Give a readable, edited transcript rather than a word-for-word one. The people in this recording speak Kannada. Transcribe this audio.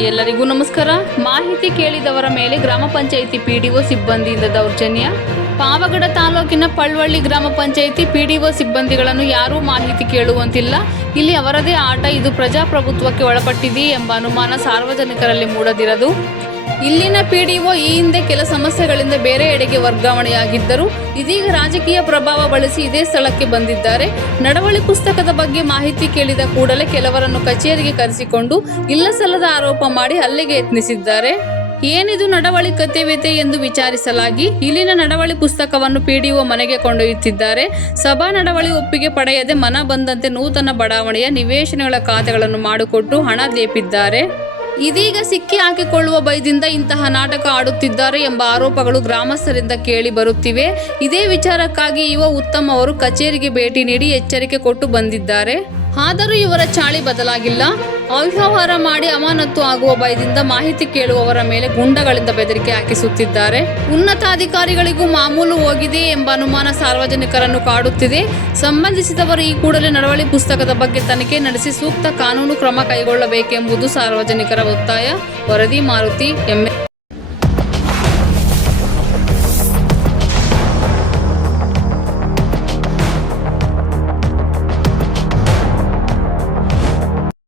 ಎಲ್ಲರಿಗೂ ನಮಸ್ಕಾರ. ಮಾಹಿತಿ ಕೇಳಿದವರ ಮೇಲೆ ಗ್ರಾಮ ಪಂಚಾಯಿತಿ ಪಿಡಿಒ ಸಿಬ್ಬಂದಿಯಿಂದ ದೌರ್ಜನ್ಯ. ಪಾವಗಡ ತಾಲೂಕಿನ ಪಳ್ವಳ್ಳಿ ಗ್ರಾಮ ಪಂಚಾಯಿತಿ ಪಿಡಿಒ ಸಿಬ್ಬಂದಿಗಳನ್ನು ಯಾರೂ ಮಾಹಿತಿ ಕೇಳುವಂತಿಲ್ಲ. ಇಲ್ಲಿ ಅವರದೇ ಆಟ. ಇದು ಪ್ರಜಾಪ್ರಭುತ್ವಕ್ಕೆ ಒಳಪಟ್ಟಿದೆ ಎಂಬ ಅನುಮಾನ ಸಾರ್ವಜನಿಕರಲ್ಲಿ ಮೂಡದಿರದು. ಇಲ್ಲಿನ ಪಿಡಿಒ ಈ ಹಿಂದೆ ಕೆಲ ಸಮಸ್ಯೆಗಳಿಂದ ಬೇರೆ ಎಡೆಗೆ ವರ್ಗಾವಣೆಯಾಗಿದ್ದರು. ಇದೀಗ ರಾಜಕೀಯ ಪ್ರಭಾವ ಬಳಸಿ ಇದೇ ಸ್ಥಳಕ್ಕೆ ಬಂದಿದ್ದಾರೆ. ನಡವಳಿ ಪುಸ್ತಕದ ಬಗ್ಗೆ ಮಾಹಿತಿ ಕೇಳಿದ ಕೂಡಲೇ ಕೆಲವರನ್ನು ಕಚೇರಿಗೆ ಕರೆಸಿಕೊಂಡು ಇಲ್ಲಸಲ್ಲದ ಆರೋಪ ಮಾಡಿ ಹಲ್ಲೆಗೆ ಯತ್ನಿಸಿದ್ದಾರೆ. ಏನಿದು ನಡವಳಿ ಕತೆವ್ಯತೆ ಎಂದು ವಿಚಾರಿಸಲಾಗಿ ಇಲ್ಲಿನ ನಡವಳಿ ಪುಸ್ತಕವನ್ನು ಪಿಡಿಒ ಮನೆಗೆ ಕೊಂಡೊಯ್ಯುತ್ತಿದ್ದಾರೆ. ಸಭಾ ನಡವಳಿ ಒಪ್ಪಿಗೆ ಪಡೆಯದೆ ಮನ ಬಂದಂತೆ ನೂತನ ಬಡಾವಣೆಯ ನಿವೇಶನಗಳ ಖಾತೆಗಳನ್ನು ಮಾಡಿಕೊಟ್ಟು ಹಣ ದೇಪಿದ್ದಾರೆ. ಇದೀಗ ಸಿಕ್ಕಿ ಹಾಕಿಕೊಳ್ಳುವ ಭಯದಿಂದ ಇಂತಹ ನಾಟಕ ಆಡುತ್ತಿದ್ದಾರೆ ಎಂಬ ಆರೋಪಗಳು ಗ್ರಾಮಸ್ಥರಿಂದ ಕೇಳಿ ಬರುತ್ತಿವೆ. ಇದೇ ವಿಚಾರಕ್ಕಾಗಿ ಯುವ ಉತ್ತಮ್ ಅವರು ಕಚೇರಿಗೆ ಭೇಟಿ ನೀಡಿ ಎಚ್ಚರಿಕೆ ಕೊಟ್ಟು ಬಂದಿದ್ದಾರೆ. ಆದರೂ ಇವರ ಚಾಳಿ ಬದಲಾಗಿಲ್ಲ. ಅವ್ಯವಹಾರ ಮಾಡಿ ಅಮಾನತು ಆಗುವ ಭಯದಿಂದ ಮಾಹಿತಿ ಕೇಳುವವರ ಮೇಲೆ ಗುಂಡಗಳಿಂದ ಬೆದರಿಕೆ ಹಾಕಿಸುತ್ತಿದ್ದಾರೆ. ಉನ್ನತಾಧಿಕಾರಿಗಳಿಗೂ ಮಾಮೂಲು ಹೋಗಿದೆ ಎಂಬ ಅನುಮಾನ ಸಾರ್ವಜನಿಕರನ್ನು ಕಾಡುತ್ತಿದೆ. ಸಂಬಂಧಿಸಿದವರು ಈ ಕೂಡಲೇ ನಡವಳಿ ಪುಸ್ತಕದ ಬಗ್ಗೆ ತನಿಖೆ ನಡೆಸಿ ಸೂಕ್ತ ಕಾನೂನು ಕ್ರಮ ಕೈಗೊಳ್ಳಬೇಕೆಂಬುದು ಸಾರ್ವಜನಿಕರ ಒತ್ತಾಯ. ವರದಿ ಮಾರುತಿ, ಎಂ.